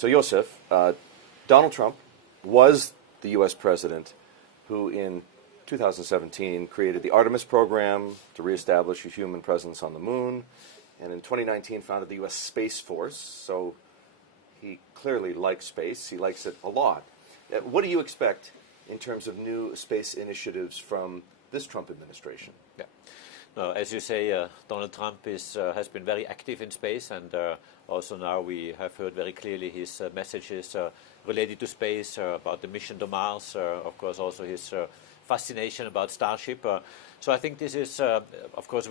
So, Josef, Donald Trump was the U.S. president who, in 2017, created the Artemis program to reestablish a human presence on the moon, and in 2019 founded the U.S. Space Force. So he clearly likes space. He likes it a lot. What do you expect in terms of new space initiatives from this Trump administration? Yeah. No, as you say, Donald Trump has been very active in space, and also now we have heard very clearly his messages related to space, about the mission to Mars, of course also his fascination about Starship. So I think this is, of course,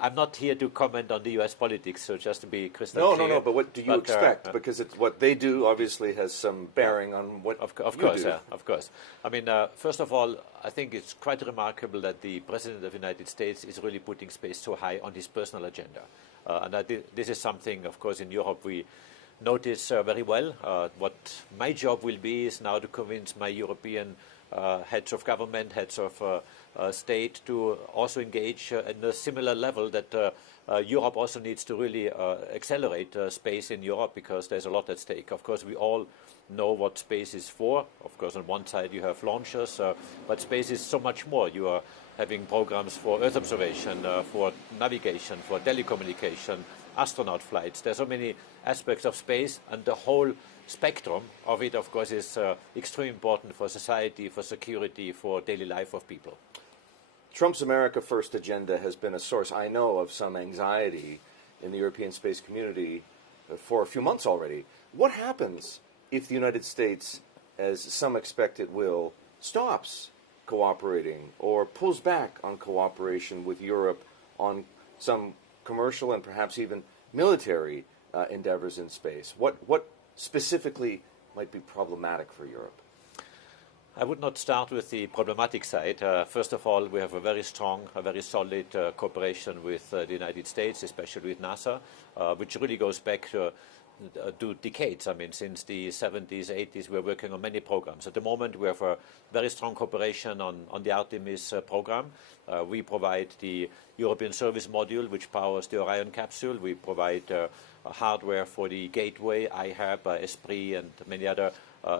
I'm not here to comment on the U.S. politics, so just to be crystal clear. No, but what do you expect? Because what they do obviously has some bearing on what of course, you do. Yeah, of course. I mean, first of all, I think it's quite remarkable that the President of the United States is really putting space so high on his personal agenda. And this is something, of course, in Europe we notice very well. What my job will be is now to convince my European heads of government, heads of state to also engage at a similar level that Europe also needs to really accelerate space in Europe, because there's a lot at stake. Of course, we all know what space is for. Of course, on one side you have launchers, but space is so much more. You are having programs for Earth observation, for navigation, for telecommunication, astronaut flights. There's so many aspects of space, and the whole spectrum of it, of course, is extremely important for society, for security, for daily life of people. Trump's America First agenda has been a source, I know, of some anxiety in the European space community for a few months already. What happens if the United States, as some expect it will, stops cooperating or pulls back on cooperation with Europe on some commercial and perhaps even military endeavors in space? What specifically might be problematic for Europe? I would not start with the problematic side. First of all, we have a very strong, a very solid cooperation with the United States, especially with NASA, which really goes back to decades. I mean, since the 70s, 80s, we're working on many programs. At the moment, we have a very strong cooperation on the Artemis program. We provide the European Service Module, which powers the Orion capsule. We provide hardware for the Gateway, iHab, Esprit, and many other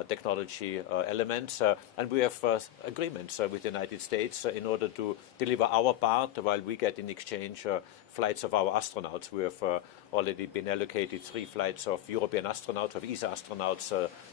technology elements, and we have agreements with the United States in order to deliver our part, while we get in exchange flights of our astronauts. We have already been allocated 3 flights of European astronauts, of ESA astronauts,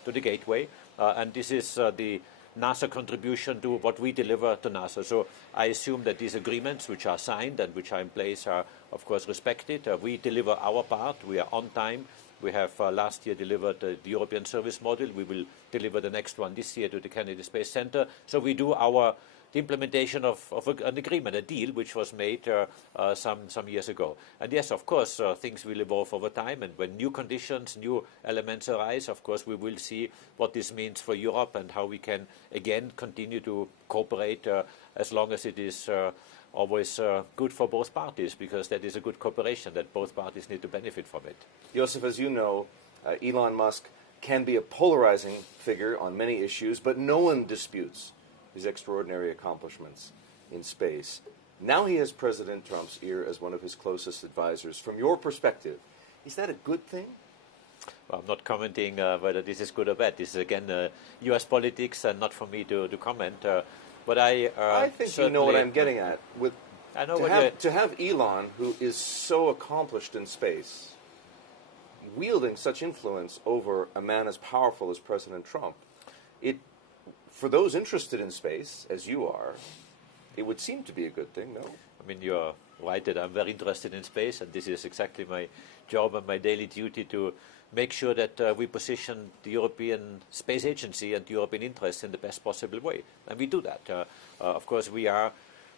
to the Gateway, and this is the NASA contribution to what we deliver to NASA. So I assume that these agreements, which are signed and which are in place, are of course respected. We deliver our part. We are on time. We have last year delivered the European Service Module. We will deliver the next one this year to the Kennedy Space Center. So we do the implementation of an agreement, a deal, which was made some years ago. And yes, of course, things will evolve over time. And when new conditions, new elements arise, of course, we will see what this means for Europe and how we can, again, continue to cooperate as long as it is always good for both parties, because that is a good cooperation, that both parties need to benefit from it. Josef, as you know, Elon Musk can be a polarizing figure on many issues, but no one disputes his extraordinary accomplishments in space. Now he has President Trump's ear as one of his closest advisors. From your perspective, is that a good thing? Well, I'm not commenting whether this is good or bad. This is, again, U.S. politics, and not for me to comment. But I think you know what I'm getting at. To have Elon, who is so accomplished in space, wielding such influence over a man as powerful as President Trump, for those interested in space, as you are, it would seem to be a good thing, no? I mean, you're right that I'm very interested in space, and this is exactly my job and my daily duty to make sure that we position the European Space Agency and European interests in the best possible way. And we do that. Of course, we are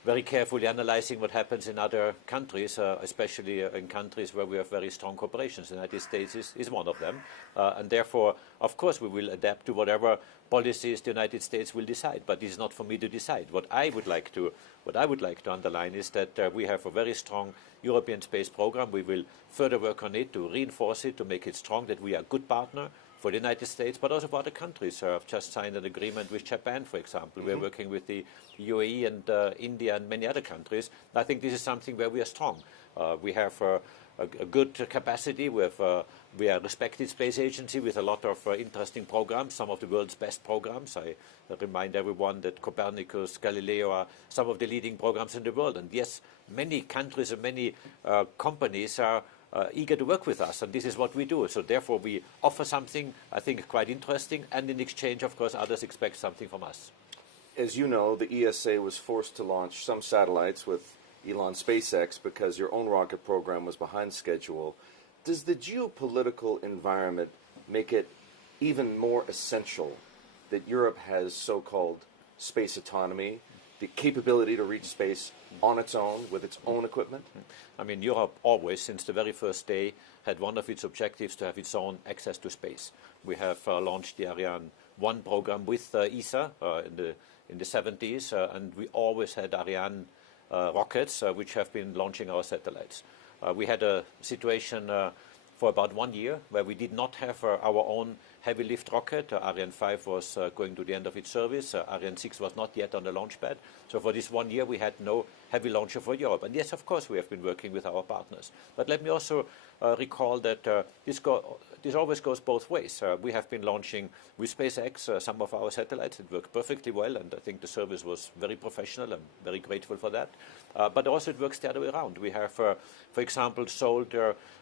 very carefully analyzing what happens in other countries, especially in countries where we have very strong cooperations. The United States is one of them. And therefore, of course, we will adapt to whatever policies the United States will decide. But this is not for me to decide. What I would like to underline is that we have a very strong European space program. We will further work on it to reinforce it, to make it strong, that we are a good partner for the United States, but also for other countries. I've just signed an agreement with Japan, for example. We're working with the UAE and India and many other countries. I think this is something where we are strong. We have a good capacity. We are a respected space agency with a lot of interesting programs, some of the world's best programs. I remind everyone that Copernicus, Galileo are some of the leading programs in the world. And yes, many countries and many companies are eager to work with us, and this is what we do. So therefore, we offer something, I think, quite interesting, and in exchange, of course, others expect something from us. As you know, the ESA was forced to launch some satellites with Elon SpaceX because your own rocket program was behind schedule. Does the geopolitical environment make it even more essential that Europe has so-called space autonomy, the capability to reach space on its own with its own equipment? I mean, Europe always, since the very first day, had one of its objectives to have its own access to space. We have launched the Ariane 1 program with ESA in the 70s, and we always had Ariane rockets, which have been launching our satellites. We had a situation for about 1 year where we did not have our own heavy lift rocket. Ariane 5 was going to the end of its service. Ariane 6 was not yet on the launch pad. So for this 1 year, we had no heavy launcher for Europe. And yes, of course, we have been working with our partners. But let me also recall that this always goes both ways. We have been launching with SpaceX some of our satellites. It worked perfectly well, and I think the service was very professional. I'm very grateful for that. But also it works the other way around. We have, for example, sold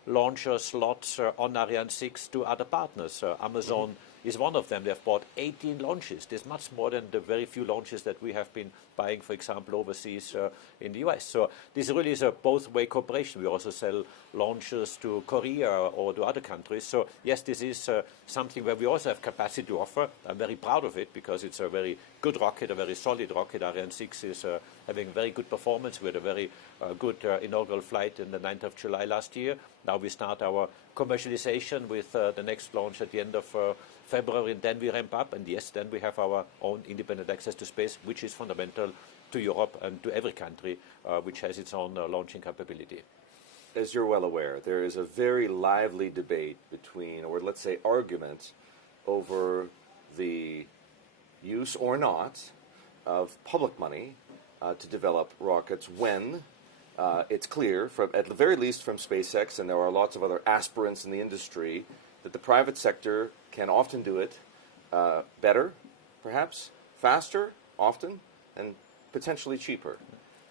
launcher slots on Ariane 6 to other partners. Amazon is one of them. They have bought 18 launches. There's much more than the very few launches that we have been buying, for example, overseas in the US. So this really is a both-way cooperation. We also sell launchers to Korea or to other countries. So yes, this is something where we also have capacity to offer. I'm very proud of it because it's a very good rocket, a very solid rocket. Ariane 6 is having very good performance. We had a very good inaugural flight in the 9th of July last year. Now we start our commercialization with the next launch at the end of February, and then we ramp up. And yes, then we have our own independent access to space, which is fundamental to Europe and to every country which has its own launching capability. As you're well aware, there is a very lively debate between, or let's say argument, over the use or not of public money to develop rockets when it's clear, at the very least from SpaceX, and there are lots of other aspirants in the industry, that the private sector can often do it better, perhaps, faster, often, and potentially cheaper.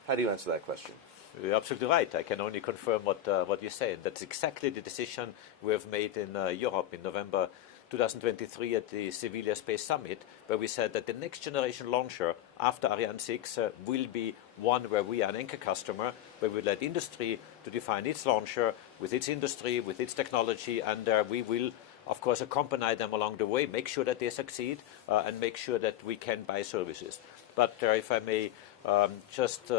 How do you answer that question? You're absolutely right. I can only confirm what you say. That's exactly the decision we have made in Europe in November 2023 at the Sevilla Space Summit, where we said that the next generation launcher after Ariane 6 will be one where we are an anchor customer, where we let industry to define its launcher with its industry, with its technology, and we will, of course, accompany them along the way, make sure that they succeed, and make sure that we can buy services. But if I may just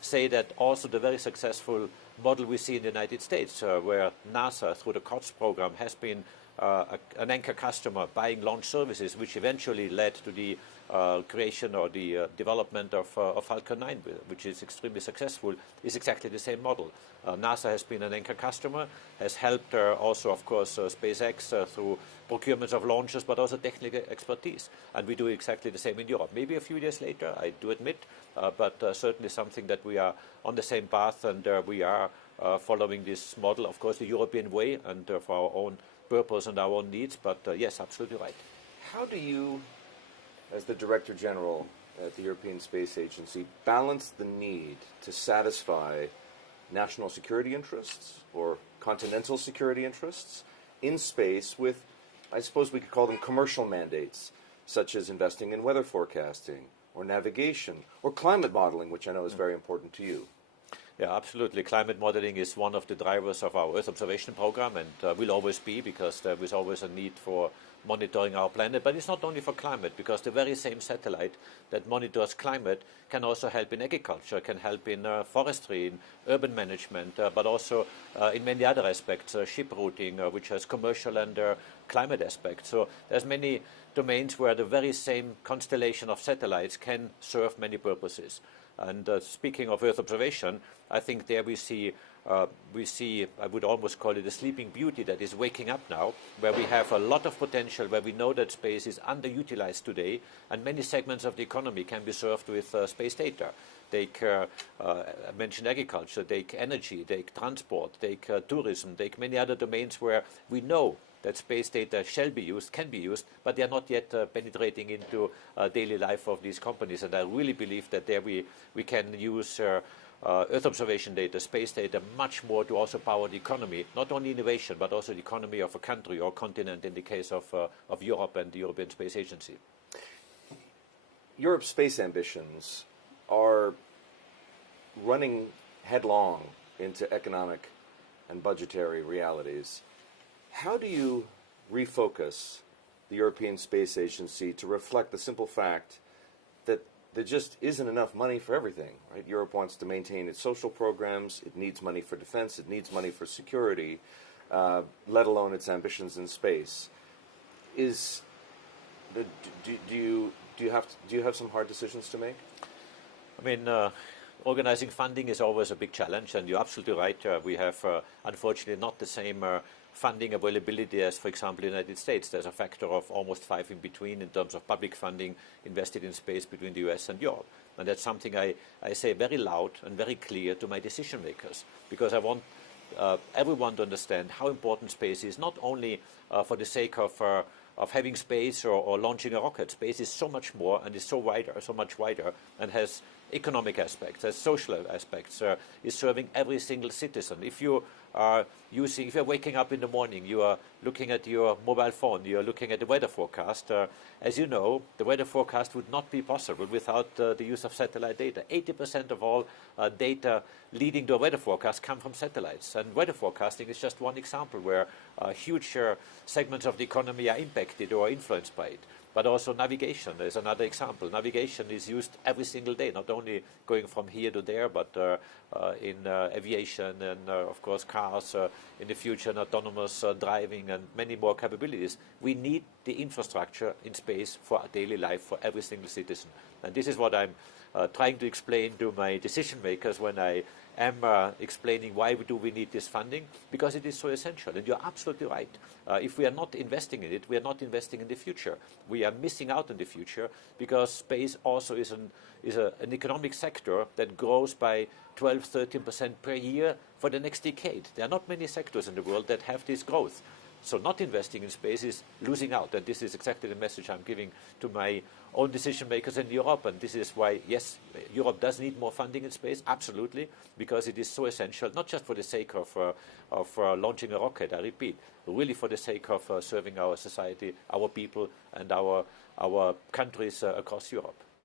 say that also the very successful model we see in the United States, where NASA, through the COTS program, has been an anchor customer buying launch services, which eventually led to the creation or the development of Falcon 9, which is extremely successful, is exactly the same model. NASA has been an anchor customer, has helped also, of course, SpaceX through procurements of launchers, but also technical expertise. And we do exactly the same in Europe. Maybe a few years later, I do admit, but certainly something that we are on the same path, and we are following this model, of course, the European way, and for our own purpose and our own needs. But yes, absolutely right. How do you, as the Director General at the European Space Agency, balance the need to satisfy national security interests or continental security interests in space with, I suppose we could call them commercial mandates, such as investing in weather forecasting or navigation or climate modeling, which I know is very important to you? Yeah, absolutely. Climate modeling is one of the drivers of our Earth observation program, and will always be, because there is always a need for monitoring our planet. But it's not only for climate, because the very same satellite that monitors climate can also help in agriculture, can help in forestry, in urban management, but also in many other aspects, ship routing, which has commercial and climate aspects. So there's many domains where the very same constellation of satellites can serve many purposes. And speaking of Earth observation, I think there we see we see, I would almost call it a sleeping beauty that is waking up now, where we have a lot of potential, where we know that space is underutilized today, and many segments of the economy can be served with space data. Take, I mentioned agriculture, take energy, take transport, take tourism, take many other domains where we know that space data shall be used, can be used, but they are not yet penetrating into daily life of these companies. And I really believe that there we can use Earth observation data, space data, much more to also power the economy, not only innovation, but also the economy of a country or continent in the case of Europe and the European Space Agency. Europe's space ambitions are running headlong into economic and budgetary realities. How do you refocus the European Space Agency to reflect the simple fact that there just isn't enough money for everything, right? Europe wants to maintain its social programs, it needs money for defense, it needs money for security, let alone its ambitions in space. Do you have some hard decisions to make? I mean, organizing funding is always a big challenge, and you're absolutely right. We have, unfortunately, not the same funding availability as, for example, the United States. There's a factor of almost 5 in between in terms of public funding invested in space between the US and Europe. And that's something I say very loud and very clear to my decision makers, because I want everyone to understand how important space is, not only for the sake of having space or launching a rocket. Space is so much more and is so much wider, and has economic aspects, has social aspects, is serving every single citizen. If you are if you're waking up in the morning, you are looking at your mobile phone, you are looking at the weather forecast. As you know, the weather forecast would not be possible without the use of satellite data. 80% of all data leading to a weather forecast come from satellites. And weather forecasting is just one example where huge segments of the economy are impacted or influenced by it. But also navigation is another example. Navigation is used every single day, not only going from here to there, but in aviation and, of course, cars, in the future, and autonomous driving and many more capabilities. We need the infrastructure in space for our daily life for every single citizen. And this is what I'm trying to explain to my decision makers when I am explaining why do we need this funding, because it is so essential. And you're absolutely right. If we are not investing in it, we are not investing in the future. We are missing out on the future, because space also is an economic sector that grows by 12-13% per year for the next decade. There are not many sectors in the world that have this growth. So not investing in space is losing out, and this is exactly the message I'm giving to my own decision makers in Europe. And this is why, yes, Europe does need more funding in space, absolutely, because it is so essential, not just for the sake of launching a rocket, I repeat, really for the sake of serving our society, our people, and our countries across Europe.